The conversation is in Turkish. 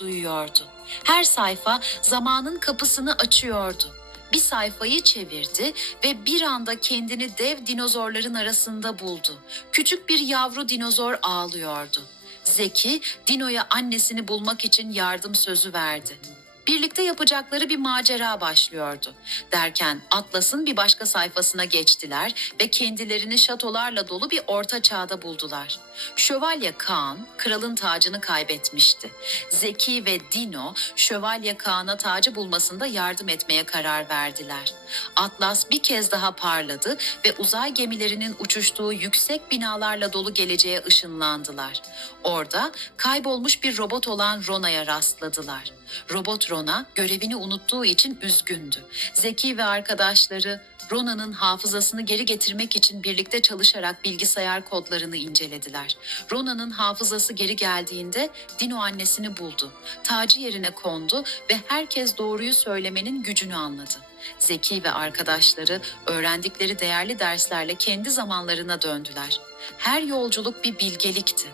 duyuyordu. Her sayfa zamanın kapısını açıyordu. Bir sayfayı çevirdi ve bir anda kendini dev dinozorların arasında buldu. Küçük bir yavru dinozor ağlıyordu. Zeki, Dino'ya annesini bulmak için yardım sözü verdi. Birlikte yapacakları bir macera başlıyordu. Derken Atlas'ın bir başka sayfasına geçtiler ve kendilerini şatolarla dolu bir orta çağda buldular. Şövalye Kaan kralın tacını kaybetmişti. Zeki ve Dino Şövalye Kaan'a tacı bulmasında yardım etmeye karar verdiler. Atlas bir kez daha parladı ve uzay gemilerinin uçuştuğu yüksek binalarla dolu geleceğe ışınlandılar. Orada kaybolmuş bir robot olan Rona'ya rastladılar. Robot Rona görevini unuttuğu için üzgündü. Zeki ve arkadaşları Rona'nın hafızasını geri getirmek için birlikte çalışarak bilgisayar kodlarını incelediler. Rona'nın hafızası geri geldiğinde Dino annesini buldu. Tacı yerine kondu ve herkes doğruyu söylemenin gücünü anladı. Zeki ve arkadaşları öğrendikleri değerli derslerle kendi zamanlarına döndüler. Her yolculuk bir bilgelikti.